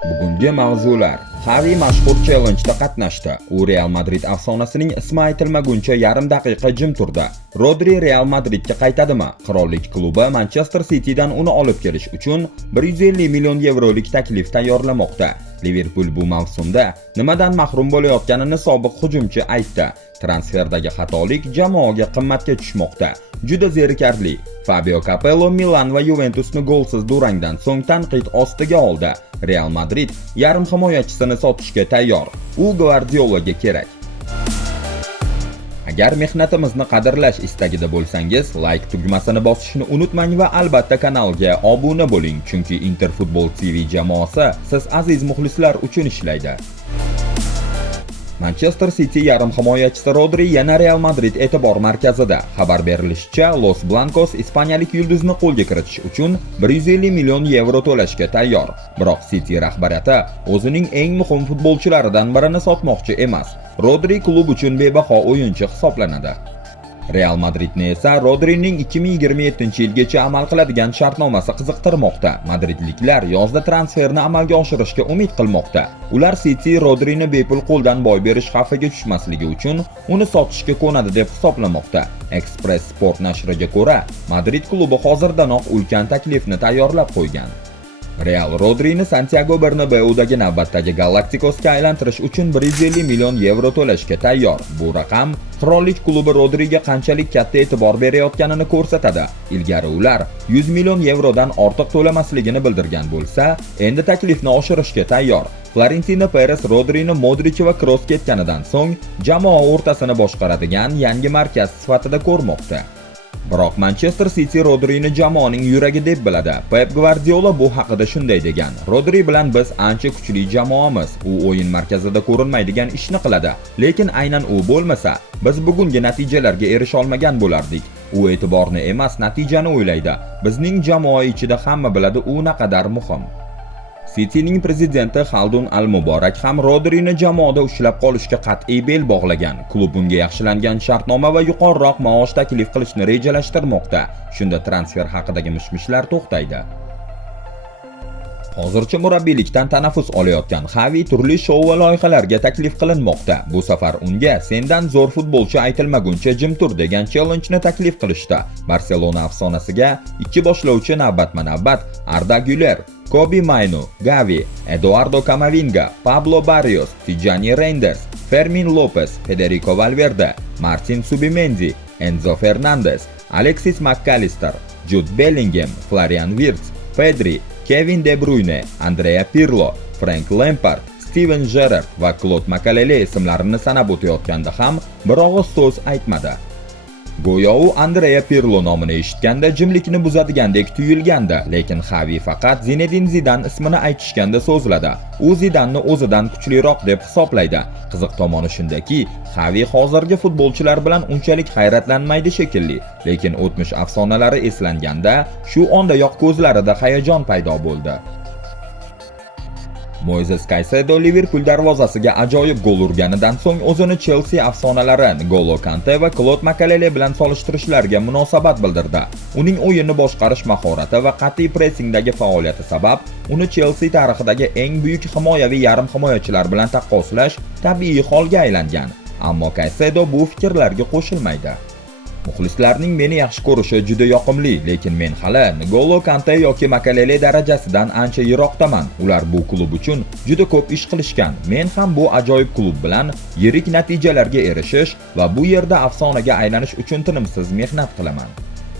Bugungi mavzular. Xavi mashhur challenjda qatnashdi. U Real Madrid afsonasining ismi aytilmaguncha yarim daqiqa jim turdi. Rodri Real Madridga qaytadimi? Qirollik klubi Manchester Citydan uni olib kelish uchun 150 million yevrolik taklif tayyorlamoqda. Liverpool bu mavsumda nimadan mahrum bo'layotganini sobiq hujumchi aytdi. Transferdagi xatolik jamoaga qimmatga tushmoqda. Juda zerikarli. Fabio Capello Milan va Juventusni golsiz durangdan so'ng tanqid ostiga oldi. Real Madrid yarim himoyachisini sotishga tayyor. U Guardiolaga kerak. Agar mehnatimizni qadrlash istagida bo'lsangiz, like tugmasini bosishni unutmang va albatta kanalga obuna bo'ling, chunki Interfootball TV jamoasi siz aziz muxlislar uchun ishlaydi. Manchester City yarim himoyachisi Rodri yana Real Madrid e'tibor markazida. Xabar berilishicha, Los Blancos ispaniyalik yulduzni qo'lga kiritish uchun 150 million yevro to'lashga tayyor. Biroq City rahbariyati o'zining eng muhim futbolchilaridan birini sotmoqchi emas. Rodri klub uchun bebaho o'yinchi hisoblanadi. Real Madridni esa Rodrining 2027-yilgacha amal qiladigan shartnomasi qiziqtirmoqda. Madridliklar yozda transferni amalga oshirishga umid qilmoqda. Ular City Rodrini bepul qo'ldan boy berish xavfiga tushmasligi uchun uni sotishga ko'nadi deb hisoblamoqda. Express Sport nashriga ko'ra, Madrid klubi hozirdanoq ulkan taklifni tayyorlab qo'ygan. Real Rodrini Santiago Bernabéudagi navbatdagi Galacticosga aylantirish uchun 150 million yevro to'lashga tayyor. Bu raqam qirollik klubi Rodriga qanchalik katta e'tibor berayotganini ko'rsatadi. Ilgari ular 100 million yevrodan ortiq to'lamasligini bildirgan bo'lsa, endi taklifni oshirishga tayyor. Florentino Perez Rodrini Modric va Kroos ketganidan so'ng jamoa o'rtasini boshqaradigan yangi markaz sifatida ko'rmoqda. Biroq Manchester City Rodrini jamoaning yuragi deb biladi. Pep Guardiola bu haqida shunday degan: "Rodri bilan biz ancha kuchli jamoamiz. U o'yin markazida ko'rinmaydigan ishni qiladi, lekin aynan u bo'lmasa, biz bugungi natijalarga erisha olmagan bo'lardik. U e'tiborni emas, natijani o'ylaydi. Bizning jamoa ichida hamma biladi u naqadar muhim." Cityning prezidenti Xaldun Al-Muborak ham Rodrini jamoada ushlab qolishga qat'iy bel bog'lagan. Klub unga yaxshilangan shartnoma va yuqoriroq maosh taklif qilishni rejalashtirmoqda. Shunda transfer haqidagi mishmishlar to'xtaydi. Hozircha murabbiylikdan tanaffus olayotgan Xavi turli shou va loyihalarga taklif qilinmoqda. Bu safar unga sendan zo'r futbolchi aytilmaguncha jim tur degan challenge-ni taklif qilishdi. Barselona afsonasiga ikki boshlovchi navbatma-navbat Arda Güler, Kobe Mainu, Gavi, Eduardo Camavinga, Pablo Barrios, Tijani Reinders, Fermin Lopez, Federico Valverde, Martin Subimendi, Enzo Fernandez, Alexis McAllister, Jude Bellingham, Florian Wirtz, Pedri, Kevin De Bruyne, Andrea Pirlo, Frank Lampard, Steven Gerrard va Claude Makelele ismlarini sanab o'tayotganda ham bir og'iz so'z aytmadi. Go'yo u Andrea Pirlo nomini eshitganda jimlikni buzadigandek tuyulgandi, lekin Xavi faqat Zinedine Zidane ismini aytishganda so'zladi. U Zidanni o'zidan kuchliroq deb hisoblaydi. Qiziq tomoni shundaki, Xavi hozirgi futbolchilar bilan unchalik hayratlanmaydi shekilli, lekin o'tmish afsonalari eslanganda shu ondayoq ko'zlarida hayajon paydo bo'ldi. Moises Caicedo Liverpool darvozasiga ajoyib gol urganidan so'ng o'zini Chelsea afsonalari N'Golo Kante va Claude Makelele bilan solishtirishlariga munosabat bildirdi. Uning o'yinni boshqarish mahorati va qat'iy pressingdagi faoliyati sabab uni Chelsea tarixidagi eng buyuk himoyaviy yarim himoyachilar bilan taqqoslash tabiiy holga aylangan. Ammo Caicedo bu fikrlarga qo'shilmaydi. Muxlislarning meni yaxshi ko'rishi juda yoqimli, lekin men hali N'Golo Kante yoki Makelele darajasidan ancha yiroqdaman. Ular bu klub uchun juda ko'p ish qilishgan. Men ham bu ajoyib klub bilan yirik natijalarga erishish va bu yerda afsonaga aylanish uchun tinimsiz mehnat qilaman.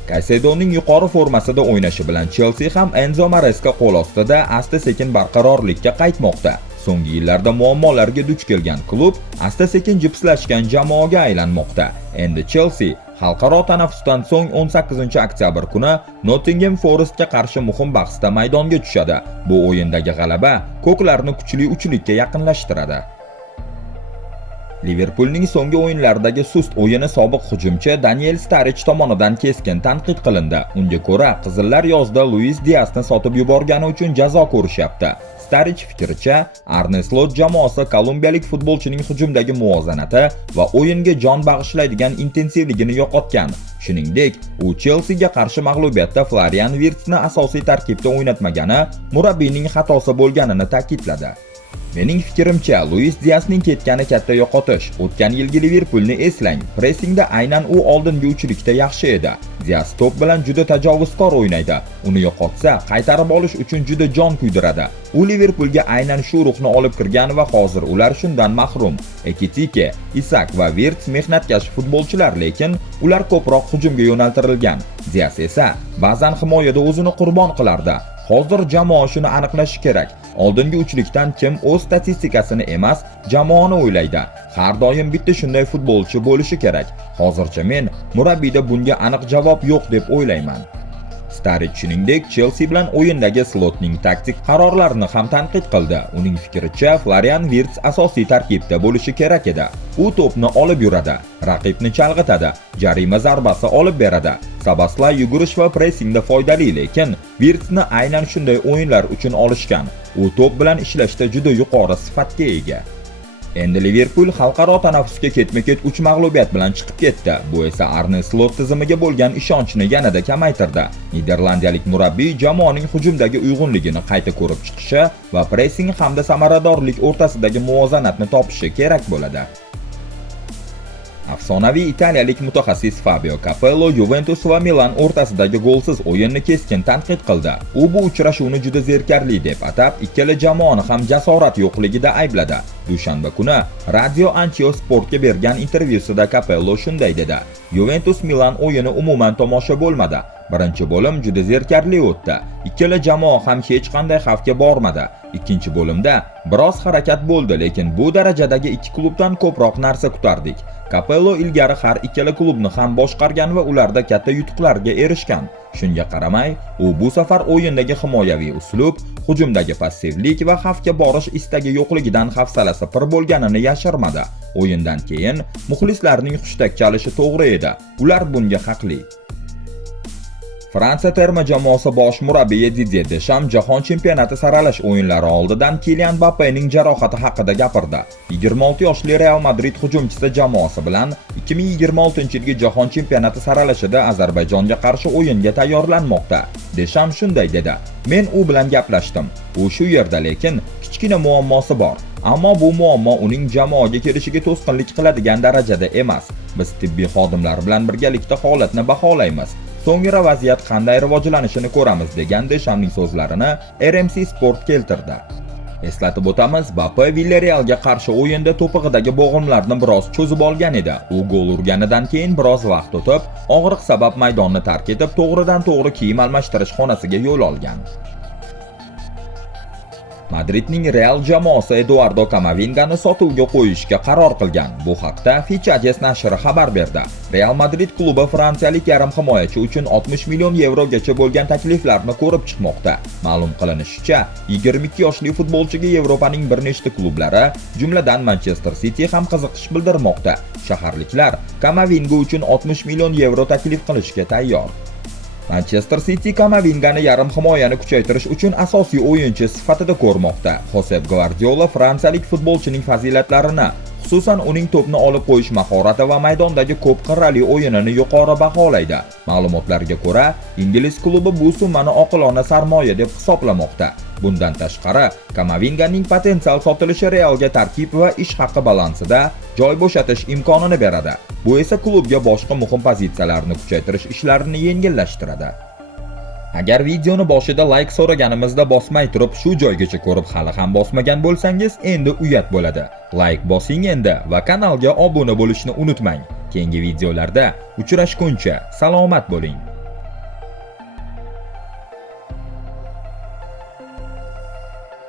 Caicedoning yuqori formasida o'ynashi bilan Chelsea ham Enzo Maresca qo'l ostida asta-sekin barqarorlikka qaytmoqda. So'nggi yillarda muammolarga duch kelgan klub asta-sekin jipslashgan jamoaga aylanmoqda. Endi Chelsea xalqaro tanaffusdan so'ng 18-oktyabr kuni Nottingham Forestga qarshi muhim bahsda maydonga tushadi. Bu o'yindagi g'alaba ko'klarni kuchli uchlikka yaqinlashtiradi. Liverpoolning so'nggi o'yinlardagi sust o'yini sobiq hujumchi Daniel Sturridge tomonidan keskin tanqid qilindi. Unga ko'ra, qizillar yozda Luis Diasni sotib yuborgani uchun jazo ko'rishyapti. Starich fikricha, Arne Slot jamoasi kolumbiyalik futbolchining hujumdagi muvozanati va o'yinga jon bag'ishlaydigan intensivligini yo'qotgan. Shuningdek, u Chelsea ga qarshi mag'lubiyatda Florian Wirtzni asosiy tarkibda o'ynatmagani murabbiyning xatosi bo'lganini ta'kidladi. Mening fikrimcha, Luis Diasning ketgani katta yo'qotish. O'tgan yilgi Liverpoolni eslang. Pressingda aynan u oldingi uchlikda yaxshi edi. Dias to'p bilan juda tajovuzkor o'ynaydi. Uni yo'qotsa, qaytarib olish uchun juda jon kuydiradi. U Liverpoolga aynan shu ruhni olib kirgan va hozir ular shundan mahrum. Ekitike, Isak va Wirtz mehnatkash futbolchilar, lekin ular ko'proq hujumga yo'naltirilgan. Dias esa ba'zan himoyada o'zini qurbon qilardi. Hozir jamoa shuni aniqlashi kerak. Oldingi uchlikdan kim o'z statistikasini emas, jamoani o'ylaydi. Har doim bitta shunday futbolchi bo'lishi kerak. Hozircha men murabbiyda bunga aniq javob yo'q deb o'ylayman. Starich shuningdek Chelsea bilan o'yindagi Slotning taktik qarorlarini ham tanqid qildi. Uning fikricha, Florian Wirtz asosiy tarkibda bo'lishi kerak edi. U to'pni olib yuradi, raqibni chalg'itadi, jarima zarbasi olib beradi. Sabaslar yugurish va pressingda foydali, lekin Wirtzni aynan shunday o'yinlar uchun olishgan. U to'p bilan ishlashda juda yuqori sifatga ega. Endi Liverpool xalqaro tanaffusga ketma-ket 3 mag'lubiyat bilan chiqib ketdi. Bu esa Arne Slot tizimiga bo'lgan ishonchni yanada kamaytirdi. Niderlandiyalik murabbiy jamoaning hujumdagi uyg'unligini qayta ko'rib chiqishi va pressing hamda samaradorlik o'rtasidagi muvozanatni topishi kerak bo'ladi. Afsonaviy italiyalik mutaxassis Fabio Capello Juventus va Milan o'rtasidagi golsiz o'yinni keskin tanqid qildi. U bu uchrashuvni juda zerikarli deb atab, ikkala jamoani ham jasorat yo'qligida aybladi. Dushanba kuni Radio Anchio Sportga bergan intervyusida Capello shunday dedi: Juventus Milan o'yini umuman tomosha bo'lmadi. Birinchi bo'lim juda zerikarli o'tdi. Ikkala jamoa ham hech qanday xavfga bormadi. Ikkinchi bo'limda biroz harakat bo'ldi, lekin bu darajadagi ikki klubdan ko'proq narsa kutardik. Capello ilgari har ikkala klubni ham boshqargan va ularda katta yutuqlarga erishgan. Shunga qaramay, u bu safar o'yindagi himoyaviy uslub, hujumdagi passivlik va xavfga borish istagi yo'qligidan hafsalasi pir bo'lganini yashirmadi. O'yindan keyin muxlislarning hushtak chalishi to'g'ri edi. Ular bunga haqli. Fransiya terma jamoasi bosh murabbiyi Didier Deschamps jahon chempionati saralash o'yinlari oldidan Kylian Mbappening jarohati haqida gapirdi. 26 yoshli Real Madrid hujumchisi jamoasi bilan 2026-yilgi jahon chempionati saralashida Ozarbayjonga qarshi o'yinga tayyorlanmoqda. Deschamps shunday dedi: "Men u bilan gaplashdim. U shu yerda, lekin kichkina muammosi bor. Ammo bu muammo uning jamoaga kelishiga to'sqinlik qiladigan darajada emas. Biz tibbiy xodimlar bilan birgalikda holatni baholaymiz. So'ngra vaziyat qanday rivojlanishini ko'ramiz", degan Deschampsning so'zlarini RMC Sport keltirdi. Eslatib o'tamiz, Mbappe Villarrealga qarshi o'yinda to'pig'idagi bo'g'imlarni biroz cho'zib olgan edi. U gol urganidan keyin biroz vaqt o'tib, og'riq sabab maydonni tark etib, to'g'ridan-to'g'ri kiyim almashtirish xonasiga yo'l olgan. Madridning Real jamoasi Eduardo Camavingani sotuvga qo'yishga qaror qilgan. Bu haqda Fichajes nashri xabar berdi. Real Madrid klubi fransiyalik yarim himoyachi uchun 60 million yevrogacha bo'lgan takliflarni ko'rib chiqmoqda. Ma'lum qilinishicha, 22 yoshli futbolchiga Yevropaning bir nechta klublari, jumladan Manchester City ham qiziqish bildirmoqda. Shaharliklar Camavinga uchun 60 million yevro taklif qilishga tayyor. Manchester City Camavingani yarim himoyani kuchaytirish uchun asosiy o'yinchi sifatida ko'rmoqda. Josep Guardiola fransiyalik futbolchining fazilatlarini, xususan uning to'pni olib qo'yish mahorati va maydondagi ko'p qirrali o'yinini yuqori baholaydi. Ma'lumotlarga ko'ra, ingliz klubi bu summani oqilona sarmoya deb hisoblamoqda. Bundan tashqari, Camavinganing potensial sotilishi Realga tarkib va ish haqi balansida joy bo'shatish imkonini beradi. Bu esa klubga boshqa muhim pozitsiyalarni kuchaytirish ishlarini yengillashtiradi. Agar videoni boshida like so'raganimizda bosmay turib shu joygacha ko'rib hali ham bosmagan bo'lsangiz, endi uyat bo'ladi. Like bosing endi va kanalga obuna bo'lishni unutmang. Keyingi videolarda uchrashguncha salomat bo'ling.